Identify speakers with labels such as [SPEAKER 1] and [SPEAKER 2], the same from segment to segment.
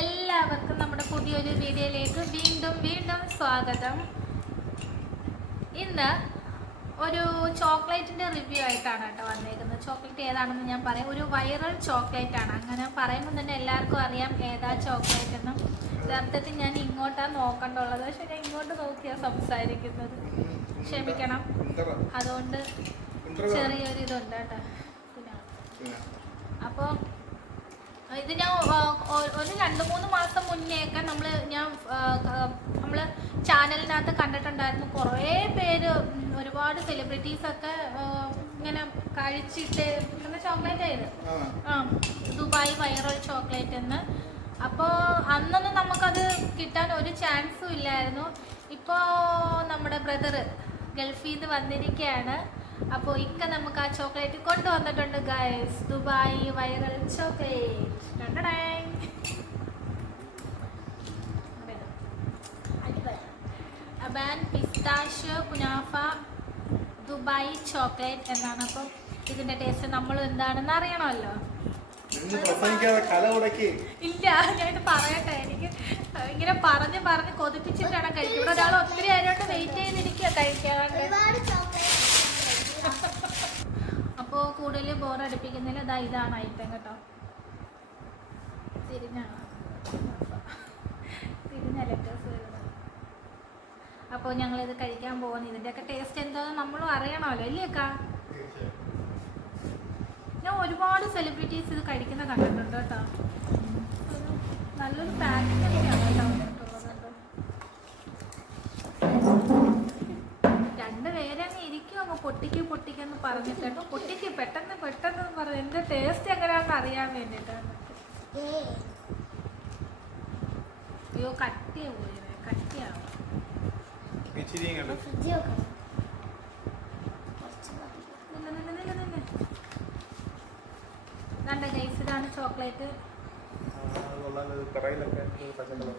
[SPEAKER 1] എല്ലാവർക്കും നമ്മുടെ പുതിയൊരു വീഡിയോയിലേക്ക് വീണ്ടും വീണ്ടും സ്വാഗതം. ഇന്ന് ഒരു ചോക്ലേറ്റിന്റെ റിവ്യൂ ആയിട്ടാണ് കേട്ടോ വന്നേക്കുന്നത് ചോക്ലേറ്റ് ഏതാണെന്ന് ഞാൻ പറയാം. ഒരു വൈറൽ ചോക്ലേറ്റ് ആണ്. അങ്ങനെ പറയുമ്പോൾ തന്നെ എല്ലാവർക്കും അറിയാം ഏതാ ചോക്ലേറ്റ് എന്നും. യഥാർത്ഥത്തിൽ ഞാൻ ഇങ്ങോട്ടാണ് നോക്കണ്ടുള്ളത്. പക്ഷെ ഞാൻ ഇങ്ങോട്ട് നോക്കിയാ സംസാരിക്കുന്നത്. ക്ഷമിക്കണം. അതുകൊണ്ട് ചെറിയൊരു ഇതുണ്ട് കേട്ടോ. അപ്പോൾ ഇത് ഞാൻ ഒരു രണ്ട് മൂന്ന് മാസം മുന്നേയൊക്കെ നമ്മൾ ഞാൻ നമ്മൾ ചാനലിനകത്ത് കണ്ടിട്ടുണ്ടായിരുന്നു. കുറേ പേര് ഒരുപാട് സെലിബ്രിറ്റീസ് ഒക്കെ ഇങ്ങനെ കഴിച്ചിട്ട് ചോക്ലേറ്റ് ആയത് ആ. ദുബായ് വൈറൽ ചോക്ലേറ്റ് എന്ന്. അപ്പോൾ അന്നൊന്നും നമുക്കത് കിട്ടാൻ ഒരു ചാൻസും ഇല്ലായിരുന്നു. ഇപ്പോൾ നമ്മുടെ ബ്രദർ ഗൾഫിൽ നിന്ന് വന്നിരിക്കുകയാണ് അപ്പോൾ ഇക്ക നമുക്ക് ആ ചോക്ലേറ്റ് കൊണ്ടുവന്നിട്ടുണ്ട് ഗൈസ് ദുബായ് വൈറൽ ചോക്ലേറ്റ്. അബാൻ പിസ്താഷ്യോ കുനാഫ ദുബായ് ചോക്ലേറ്റ് എന്നാണ്. അപ്പം ഇതിന്റെ ടേസ്റ്റ് നമ്മൾ എന്താണെന്ന് അറിയണമല്ലോ. ഇല്ല ഞാനിത് പറയട്ടെ. എനിക്ക് ഇങ്ങനെ പറഞ്ഞ് പറഞ്ഞ് കൊതിപ്പിച്ചിട്ടാണ് കഴിക്കുന്നത്. ഒരാൾ ഒത്തിരി ആയിട്ട് വെയിറ്റ് ചെയ്തിരിക്കുക കഴിക്കാണ്ട്
[SPEAKER 2] ഒരുപാട് ചോക്ലേറ്റ്
[SPEAKER 1] അപ്പോൾ കൂടുതൽ ബോറടിപ്പിക്കുന്നില്ല ഇതാ ഇതാണ് ഐറ്റം കേട്ടോ. തിരിഞ്ഞാണ്? തിരിഞ്ഞ ലെറ്റേഴ്സ് വരുന്നത്. അപ്പോൾ കഴിക്കാൻ പോകുന്നു. ഇതിന്റെയൊക്കെ ടേസ്റ്റ് എന്താണെന്ന് നമ്മളും അറിയണമല്ലോ ഇല്ലേ അക്കാ? ഞാൻ ഒരുപാട് സെലിബ്രിറ്റീസ് ഇത് കഴിക്കുന്ന കണ്ടിട്ടുണ്ട് കേട്ടോ. നല്ലൊരു പാക്കിംഗ് തന്നെയാണ് കേട്ടോ. അങ്ങ് പൊട്ടിക്ക് പൊട്ടിക്കെന്ന് പറഞ്ഞിട്ട് കേട്ടോ. പൊട്ടിക്ക് പെട്ടെന്ന് പെട്ടെന്ന് പറഞ്ഞു എന്റെ ടേസ്റ്റ് എങ്ങനെയാണെന്ന് അറിയാൻ വേണ്ടിട്ടാണ് അയ്യോ കട്ടിയ പോയി കട്ടിയാവും നല്ല ഗൈസ് ഇതാണ് ചോക്ലേറ്റ്
[SPEAKER 3] പച്ചക്കളർ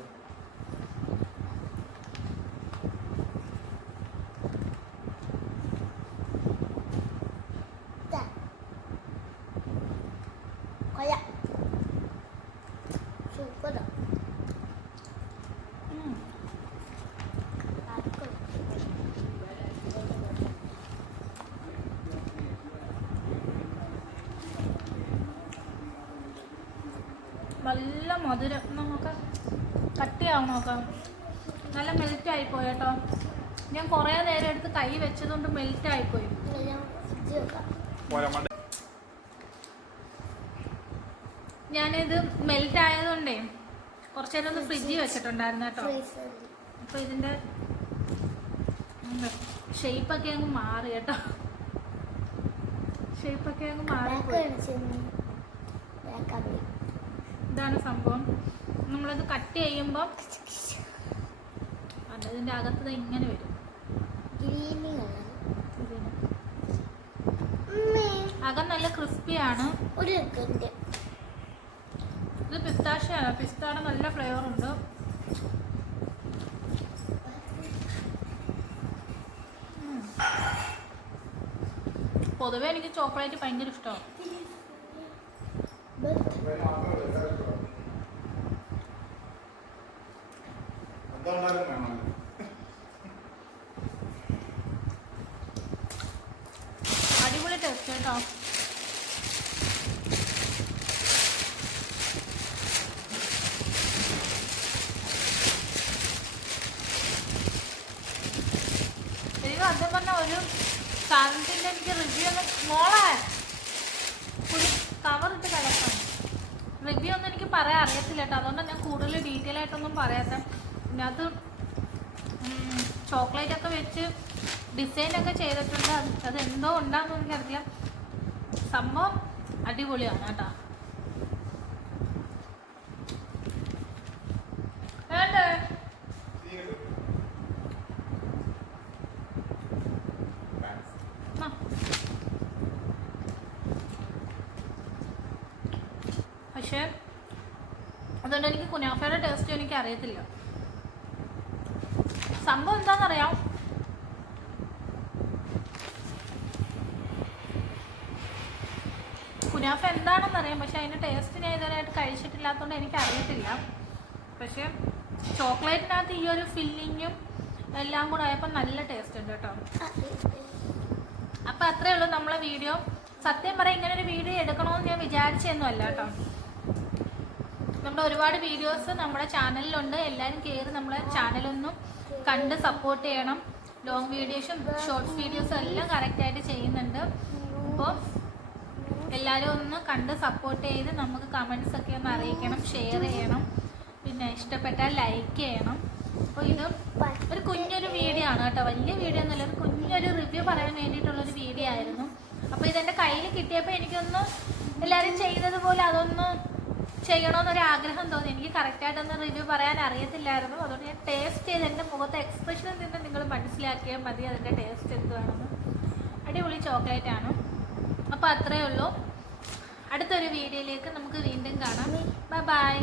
[SPEAKER 1] നല്ല മധുരം. നമുക്ക് കട്ടിയാവും നോക്കാം. നല്ല മെൽറ്റ് ആയിപ്പോയി കേട്ടോ. ഞാൻ കുറേ നേരം എടുത്ത് കൈ വെച്ചതുകൊണ്ട് മെൽറ്റ് ആയിപ്പോയി
[SPEAKER 2] ഞാൻ ഫ്രിഡ്ജ് വെക്കാം.
[SPEAKER 1] ഞാനിത് മെൽറ്റ് ആയതുകൊണ്ടേ കുറച്ചു നേരം ഒന്ന് ഫ്രിഡ്ജിൽ വെച്ചിട്ടുണ്ടായിരുന്നു കേട്ടോ. അപ്പൊ ഇതിന്റെ ഷേപ്പൊക്കെ അങ്ങ് മാറി കേട്ടോ. ഷേപ്പൊക്കെ അങ്ങ്
[SPEAKER 2] ബാക്ക്
[SPEAKER 1] ഇതാണ് സംഭവം. നമ്മളത് കട്ട് ചെയ്യുമ്പോൾ അതിന്റെ അകത്ത് ഇങ്ങനെ വരും. അകം നല്ല ക്രിസ്പിയാണ്
[SPEAKER 2] ഒരു
[SPEAKER 1] ഇത് പിസ്താഷയാണ് പിസ്താടെ നല്ല ഫ്ലേവർ ഉണ്ട്. പൊതുവേ എനിക്ക് ചോക്ലേറ്റ് ഭയങ്കര ഇഷ്ടമാണ്
[SPEAKER 3] വേണമല്ലോ.
[SPEAKER 1] അടിപൊളി ടേസ്റ്റ് കേട്ടോ എനിക്ക് സത്യം പറഞ്ഞ ഒരു സാധനത്തിന്റെ എനിക്ക് റിവ്യൂ ഒന്നും മോളെ. കവർ ഇട്ട് കിടക്കണം. റിവ്യൂ ഒന്നും എനിക്ക് പറയാൻ അറിയത്തില്ല കേട്ടോ അതുകൊണ്ടാണ് ഞാൻ കൂടുതൽ ഡീറ്റെയിൽ ആയിട്ടൊന്നും പറയാത്ത ഇതിനകത്ത് ചോക്ലേറ്റ് ഒക്കെ വെച്ച് ഡിസൈൻ ഒക്കെ ചെയ്തിട്ടുണ്ട്. അത് അത് എന്തോ ഉണ്ടാകുന്നു എനിക്കറിയില്ല സംഭവം അടിപൊളിയാണ് കേട്ടോ. പക്ഷേ അതുകൊണ്ട് എനിക്ക് കുനാഫയുടെ ടേസ്റ്റ് എനിക്ക് അറിയത്തില്ല. സംഭവം എന്താണെന്നറിയാം കുനാഫ എന്താണെന്ന് അറിയാം പക്ഷെ അതിന്റെ ടേസ്റ്റ് ഞാൻ ഇതുവരെയായിട്ട് കഴിച്ചിട്ടില്ലാത്തതുകൊണ്ട് എനിക്ക് അറിയത്തില്ല പക്ഷെ ചോക്ലേറ്റിനകത്ത് ഈ ഒരു ഫില്ലിങ്ങും എല്ലാം കൂടെ ആയപ്പോൾ നല്ല ടേസ്റ്റ് ഉണ്ട് കേട്ടോ. അപ്പൊ അത്രേ ഉള്ളൂ നമ്മളെ വീഡിയോ. സത്യം പറയാം ഇങ്ങനെ ഒരു വീഡിയോ എടുക്കണമെന്ന് ഞാൻ വിചാരിച്ചൊന്നും അല്ല കേട്ടോ. നമ്മുടെ ഒരുപാട് വീഡിയോസ് നമ്മുടെ ചാനലിലുണ്ട് എല്ലാവരും കയറി നമ്മളെ ചാനലൊന്നും കണ്ട് സപ്പോർട്ട് ചെയ്യണം. ലോങ് വീഡിയോസും ഷോർട്ട് വീഡിയോസും എല്ലാം കറക്റ്റായിട്ട് ചെയ്യുന്നുണ്ട്. അപ്പോൾ എല്ലാവരും ഒന്ന് കണ്ട് സപ്പോർട്ട് ചെയ്ത് നമുക്ക് കമൻസ് ഒക്കെ ഒന്ന് അറിയിക്കണം ഷെയർ ചെയ്യണം. പിന്നെ ഇഷ്ടപ്പെട്ടാൽ ലൈക്ക് ചെയ്യണം. അപ്പോൾ ഇത് ഒരു കുഞ്ഞൊരു വീഡിയോ ആണ് കേട്ടോ. വലിയ വീഡിയോ ഒന്നുമല്ല ഒരു കുഞ്ഞൊരു റിവ്യൂ പറയാൻ വേണ്ടിയിട്ടുള്ളൊരു വീഡിയോ ആയിരുന്നു. അപ്പോൾ ഇതെന്റെ കയ്യിൽ കിട്ടിയപ്പോൾ എനിക്കൊന്ന് എല്ലാവരും ചെയ്യുന്നത് പോലെ അതൊന്ന് ചെയ്യണമെന്നൊരു ആഗ്രഹം തോന്നി. എനിക്ക് കറക്റ്റായിട്ടൊന്ന് റിവ്യൂ പറയാൻ അറിയത്തില്ലായിരുന്നു. അതുകൊണ്ട് ഞാൻ ടേസ്റ്റ് ചെയ്ത് എന്റെ മുഖത്തെ എക്സ്പ്രഷനിൽ നിന്ന് നിങ്ങൾ മനസ്സിലാക്കിയാൽ മതി അതിന്റെ ടേസ്റ്റ് എന്തുവാണെന്ന്. അടിപൊളി ചോക്ലേറ്റ് ആണ്. അപ്പോൾ അത്രയേ ഉള്ളൂ. അടുത്തൊരു വീഡിയോയിലേക്ക് നമുക്ക് വീണ്ടും കാണാം. Bye bye